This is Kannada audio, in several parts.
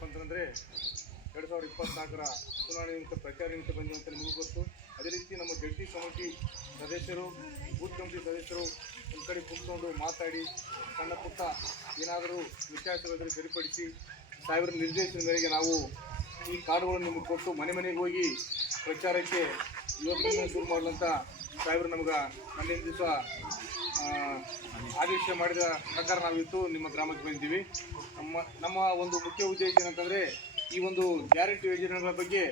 ಏನಪ್ಪ ಅಂತಂದರೆ 2024ರ ಚುನಾವಣೆ ನಿಮಿತ್ತ ಪ್ರಚಾರ ನಿಮಿತ್ತ ಬಂದಿರುವಂಥ ನಿಮಗೂ ಗೊತ್ತು. ಅದೇ ರೀತಿ ನಮ್ಮ ಜಡ್ಪಿ ಕಮಿಟಿ ಸದಸ್ಯರು, ಬೂತ್ ಕಮಿಟಿ ಸದಸ್ಯರು ಒಂದು ಕಡೆ ಕೂತ್ಕೊಂಡು ಮಾತಾಡಿ ಸಣ್ಣ ಪುಟ್ಟ ಏನಾದರೂ ವ್ಯತ್ಯಾಸಗಳಿದ್ದರೆ ಸರಿಪಡಿಸಿ ಸಾಹೇಬರ ನಿರ್ದೇಶನದ ಮೇರೆಗೆ ನಾವು ಈ ಕಾರ್ಡುಗಳನ್ನು ನಿಮಗೆ ಕೊಟ್ಟು ಮನೆ ಮನೆಗೆ ಹೋಗಿ ಪ್ರಚಾರಕ್ಕೆ ಇವತ್ತಿನ ಶುರು ಮಾಡಲಂತ ಸಾಹೇಬರು ನಮ್ಗೆ ಮೊನ್ನೆ ದಿವಸ ಆದೇಶ ಮಾಡಿದ ಪ್ರಕಾರ ನಾವಿತ್ತು ನಿಮ್ಮ ಗ್ರಾಮಕ್ಕೆ ಬಂದಿದ್ದೀವಿ. ನಮ್ಮ ಒಂದು ಮುಖ್ಯ ಉದ್ದೇಶ ಏನಂತಂದರೆ ಈ ಒಂದು ಗ್ಯಾರಂಟಿ ಯೋಜನೆಗಳ ಬಗ್ಗೆ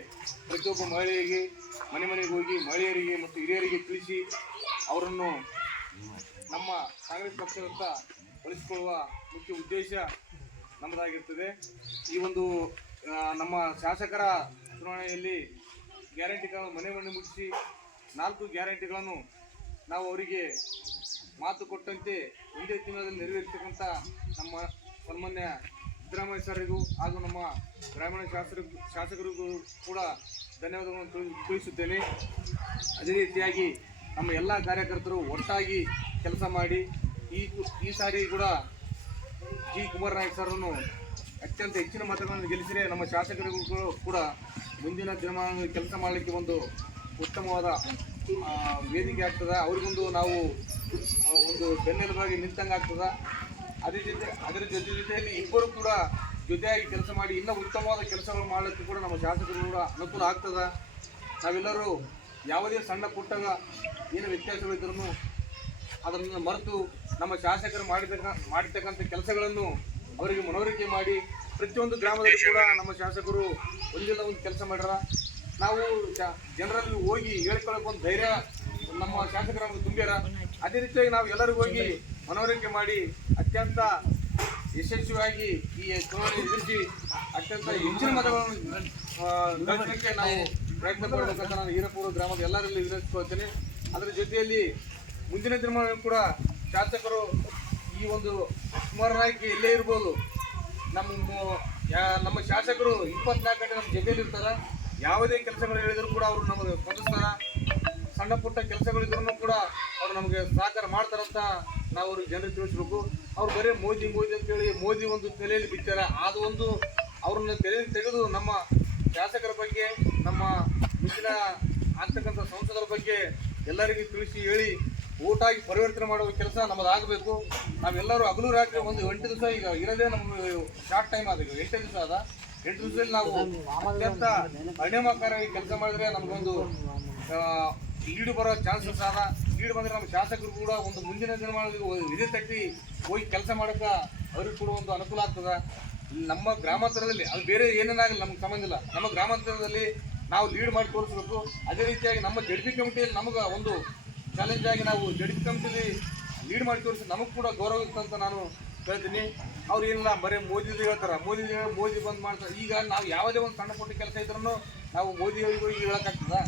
ಪ್ರತಿಯೊಬ್ಬ ಮಹಿಳೆಯರಿಗೆ ಮನೆ ಮನೆಗೆ ಹೋಗಿ ಮಹಿಳೆಯರಿಗೆ ಮತ್ತು ಹಿರಿಯರಿಗೆ ತಿಳಿಸಿ ಅವರನ್ನು ನಮ್ಮ ಕಾಂಗ್ರೆಸ್ ಪಕ್ಷದತ್ತ ಬಳಸಿಕೊಳ್ಳುವ ಮುಖ್ಯ ಉದ್ದೇಶ ನಮ್ಮದಾಗಿರ್ತದೆ. ಈ ಒಂದು ನಮ್ಮ ಶಾಸಕರ ಚುನಾವಣೆಯಲ್ಲಿ ಗ್ಯಾರಂಟಿಗಳನ್ನು ಮನೆ ಮನೆ ಮುಟ್ಟಿಸಿ 4 ಗ್ಯಾರಂಟಿಗಳನ್ನು ನಾವು ಅವರಿಗೆ ಮಾತು ಕೊಟ್ಟಂತೆ ಒಂದೇ ತಿಂಗಳಲ್ಲಿ ನೆರವೇರಿಸತಕ್ಕಂಥ ನಮ್ಮ ಸನ್ಮಾನ್ಯ ಸಿದ್ದರಾಮಯ್ಯ ಸರಿಗೂ ಹಾಗೂ ನಮ್ಮ ಗ್ರಾಮೀಣ ಶಾಸಕರಿಗೂ ಕೂಡ ಧನ್ಯವಾದಗಳನ್ನು ತಿಳಿಸುತ್ತೇನೆ. ಅದೇ ರೀತಿಯಾಗಿ ನಮ್ಮ ಎಲ್ಲ ಕಾರ್ಯಕರ್ತರು ಒಟ್ಟಾಗಿ ಕೆಲಸ ಮಾಡಿ ಈ ಸಾರಿ ಕೂಡ ಜಿ ಕುಮಾರ್ ನಾಯಕ್ ಸರ್ರನ್ನು ಅತ್ಯಂತ ಹೆಚ್ಚಿನ ಮತಗಳನ್ನು ಗೆಲ್ಲಿಸಿದರೆ ನಮ್ಮ ಶಾಸಕರಿಗೂ ಕೂಡ ಮುಂದಿನ ದಿನಮಾನಗಳಲ್ಲಿ ಕೆಲಸ ಮಾಡಲಿಕ್ಕೆ ಒಂದು ಉತ್ತಮವಾದ ವೇದಿಕೆ ಆಗ್ತದೆ. ಅವ್ರಿಗೊಂದು ನಾವು ಒಂದು ಬೆನ್ನೆಲುಬಾಗಿ ನಿಂತಂಗೆ ಆಗ್ತದೆ. ಅದರ ಜೊತೆಯಲ್ಲಿ ಇಬ್ಬರು ಕೂಡ ಜೊತೆಯಾಗಿ ಕೆಲಸ ಮಾಡಿ ಇನ್ನೂ ಉತ್ತಮವಾದ ಕೆಲಸಗಳು ಮಾಡಲಿಕ್ಕೆ ಕೂಡ ನಮ್ಮ ಶಾಸಕರು ಕೂಡ ಅನುಕೂಲ ಆಗ್ತದೆ. ನಾವೆಲ್ಲರೂ ಯಾವುದೇ ಸಣ್ಣ ಪುಟ್ಟ ಏನು ವ್ಯತ್ಯಾಸಗಳಿದ್ರೂ ಅದನ್ನು ಮರೆತು ನಮ್ಮ ಶಾಸಕರು ಮಾಡಿರ್ತಕ್ಕಂಥ ಕೆಲಸಗಳನ್ನು ಅವರಿಗೆ ಮನವರಿಕೆ ಮಾಡಿ ಪ್ರತಿಯೊಂದು ಗ್ರಾಮದಲ್ಲಿ ಕೂಡ ನಮ್ಮ ಶಾಸಕರು ಒಂದಿಲ್ಲ ಒಂದು ಕೆಲಸ ಮಾಡ್ಯಾರ. ನಾವು ಜನರಲ್ಲಿ ಹೋಗಿ ಹೇಳ್ಕೊಳ್ಳೋಕೆ ಒಂದು ಧೈರ್ಯ ನಮ್ಮ ಶಾಸಕರ ತುಂಬ್ಯಾರ. ಅದೇ ರೀತಿಯಾಗಿ ನಾವು ಎಲ್ಲರಿಗೂ ಹೋಗಿ ಮನವರಿಕೆ ಮಾಡಿ ಅತ್ಯಂತ ಯಶಸ್ವಿಯಾಗಿ ಈ ಚುನಾವಣೆ ಎದುರಿಸಿ ಅತ್ಯಂತ ಹೆಚ್ಚಿನ ಮತಗಳನ್ನು ಗಳಿಸಲಿಕ್ಕೆ ನಾವು ಪ್ರಯತ್ನ ಪಡಬೇಕಂತ ನಾನು ಹೀರಾಪುರ ಗ್ರಾಮದ ಎಲ್ಲರಲ್ಲಿ ವಿನಂತಿಸ್ಕೊಳ್ತೇನೆ. ಅದರ ಜೊತೆಯಲ್ಲಿ ಮುಂದಿನ ದಿನಮಾನ ಕೂಡ ಶಾಸಕರು ಈ ಒಂದು ಕುಮಾರ ನಾಯಕ್ ಎಲ್ಲೇ ಇರ್ಬೋದು, ನಮ್ಮ ಶಾಸಕರು 24 ಗಂಟೆ ನಮ್ಮ ಜೊತೆಯಲ್ಲಿ ಇರ್ತಾರೆ. ಯಾವುದೇ ಕೆಲಸಗಳು ಹೇಳಿದ್ರು ಕೂಡ ಅವರು ನಮಗೆ ಸ್ಪಂದಿಸ್ತಾರೆ. ಸಣ್ಣ ಪುಟ್ಟ ಕೆಲಸಗಳಿದ್ರೂ ಕೂಡ ಅವರು ನಮಗೆ ಸಹಕಾರ ಮಾಡ್ತಾರಂತ ನಾವು ಅವ್ರಿಗೆ ಜನರಿಗೆ ತಿಳಿಸ್ಬೇಕು. ಅವ್ರು ಬರೀ ಮೋದಿ ಅಂತೇಳಿ ಮೋದಿ ಒಂದು ತಲೆಯಲ್ಲಿ ಬಿಡ್ತಾರೆ. ಅದು ಒಂದು ಅವ್ರನ್ನ ತಲೆಯಲ್ಲಿ ತೆಗೆದು ನಮ್ಮ ಶಾಸಕರ ಬಗ್ಗೆ, ನಮ್ಮ ಮುಂದಿನ ಆಗ್ತಕ್ಕಂಥ ಸಂಸದರ ಬಗ್ಗೆ ಎಲ್ಲರಿಗೂ ತಿಳಿಸಿ ಹೇಳಿ ಓಟಾಗಿ ಪರಿವರ್ತನೆ ಮಾಡುವ ಕೆಲಸ ನಮ್ಮದಾಗಬೇಕು. ನಾವೆಲ್ಲರೂ ಹಗಲು ರಾತ್ರಿ ಒಂದು 8 ದಿವಸ ಈಗ ಇರೋದೇ ನಮಗೆ ಶಾರ್ಟ್ ಟೈಮ್ ಆದ. 8 ದಿವಸ ಆದ. 8 ದಿವಸದಲ್ಲಿ ನಾವು ಅತ್ಯಂತ ಪರಿಣಾಮಕಾರಿಯಾಗಿ ಕೆಲಸ ಮಾಡಿದ್ರೆ ನಮಗೊಂದು ಲೀಡ್ ಬರೋ ಚಾನ್ಸಸ್ ಆದ. ಲೀಡ್ ಬಂದರೆ ನಮ್ಮ ಶಾಸಕರು ಕೂಡ ಒಂದು ಮುಂದಿನ ದಿನಮಾನದಲ್ಲಿ ವಿಧಿ ತಟ್ಟಿ ಹೋಗಿ ಕೆಲಸ ಮಾಡೋಕೆ ಅವ್ರಿಗೆ ಕೂಡ ಒಂದು ಅನುಕೂಲ ಆಗ್ತದೆ. ನಮ್ಮ ಗ್ರಾಮಾಂತರದಲ್ಲಿ ಅದು ಬೇರೆ ಏನೇನಾಗಲಿ ನಮ್ಗೆ ಸಂಬಂಧ ಇಲ್ಲ. ನಮ್ಮ ಗ್ರಾಮಾಂತರದಲ್ಲಿ ನಾವು ಲೀಡ್ ಮಾಡಿ ತೋರಿಸ್ಬೇಕು. ಅದೇ ರೀತಿಯಾಗಿ ನಮ್ಮ ಜಡ್ಪಿ ಕಮಿಟಿಯಲ್ಲಿ ನಮಗೆ ಒಂದು ಚಾಲೆಂಜ್ ಆಗಿ ನಾವು ಜಡ್ಪಿ ಕಮಿಟಿಯಲ್ಲಿ ಲೀಡ್ ಮಾಡಿ ತೋರಿಸಿ ನಮಗೆ ಕೂಡ ಗೌರವ ಇರ್ತಂತ ನಾನು ಹೇಳ್ತೀನಿ. ಅವ್ರು ಏನಿಲ್ಲ ಬರೀ ಮೋದಿ ಹೇಳ್ತಾರೆ, ಮೋದಿ ಬಂದ್ ಮಾಡ್ತಾರೆ. ಈಗ ನಾವು ಯಾವುದೇ ಒಂದು ಸಣ್ಣ ಪುಟ್ಟ ಕೆಲಸ ಇದ್ರೂ ನಾವು ಮೋದಿಯವರಿಗೂ ಈಗ ಹೇಳೋಕ್ಕಾಗ್ತದ?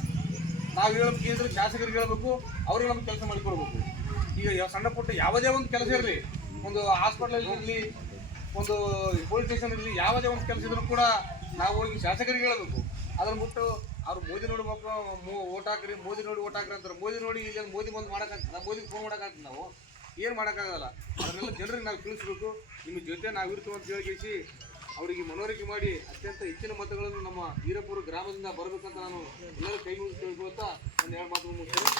ನಾವು ಹೇಳೋದು ಶಾಸಕರಿಗೆ ಹೇಳಬೇಕು, ಅವ್ರಿಗೆ ನಮ್ಗೆ ಕೆಲಸ ಮಾಡಿಕೊಡ್ಬೇಕು. ಈಗ ಸಣ್ಣ ಪುಟ್ಟ ಯಾವುದೇ ಒಂದು ಕೆಲಸ ಇರಲಿ, ಒಂದು ಹಾಸ್ಪಿಟಲಲ್ಲಿ ಇರಲಿ, ಒಂದು ಪೊಲೀಸ್ ಸ್ಟೇಷನ್ ಇರಲಿ, ಯಾವುದೇ ಒಂದು ಕೆಲಸ ಇದ್ರೂ ಕೂಡ ನಾವು ಹೋಗಿ ಶಾಸಕರಿಗೆ ಹೇಳಬೇಕು. ಅದನ್ನು ಬಿಟ್ಟು ಅವ್ರು ಮೋದಿ ನೋಡ್ಬೇಕು, ಓಟ್ ಹಾಕ್ರಿ, ಮೋದಿ ನೋಡಿ ಓಟ್ ಹಾಕ್ರಿ ಅಂತಾರೆ. ಮೋದಿ ನೋಡಿ ಇಲ್ಲಿ ಮೋದಿ ಬಂದು ಮಾಡೋಕ್ಕಾಗ್ತದೆ? ಮೋದಿಗೆ ಫೋನ್ ಮಾಡೋಕ್ಕಾಗ್ತದೆ? ನಾವು ಏನು ಮಾಡೋಕ್ಕಾಗಲ್ಲ. ಅದನ್ನೆಲ್ಲ ಜನರಿಗೆ ನಾವು ತಿಳಿಸ್ಬೇಕು. ನಿಮ್ಮ ಜೊತೆ ನಾವು ಇರ್ತೀವಿ ಅಂತ ಹೇಳಿಸಿ ಅವರಿಗೆ ಮನವರಿಕೆ ಮಾಡಿ ಅತ್ಯಂತ ಹೆಚ್ಚಿನ ಮತಗಳನ್ನು ನಮ್ಮ ಹೀರಾಪುರ ಗ್ರಾಮದಿಂದ ಬರಬೇಕಂತ ನಾನು ಎಲ್ಲರೂ ಕೈ ಮುಗಿದು ಕೇಳ್ಕೊಳ್ತಾ ನನ್ನ 2 ಮಾತು ಮುಗಿಸ್ತೇನೆ.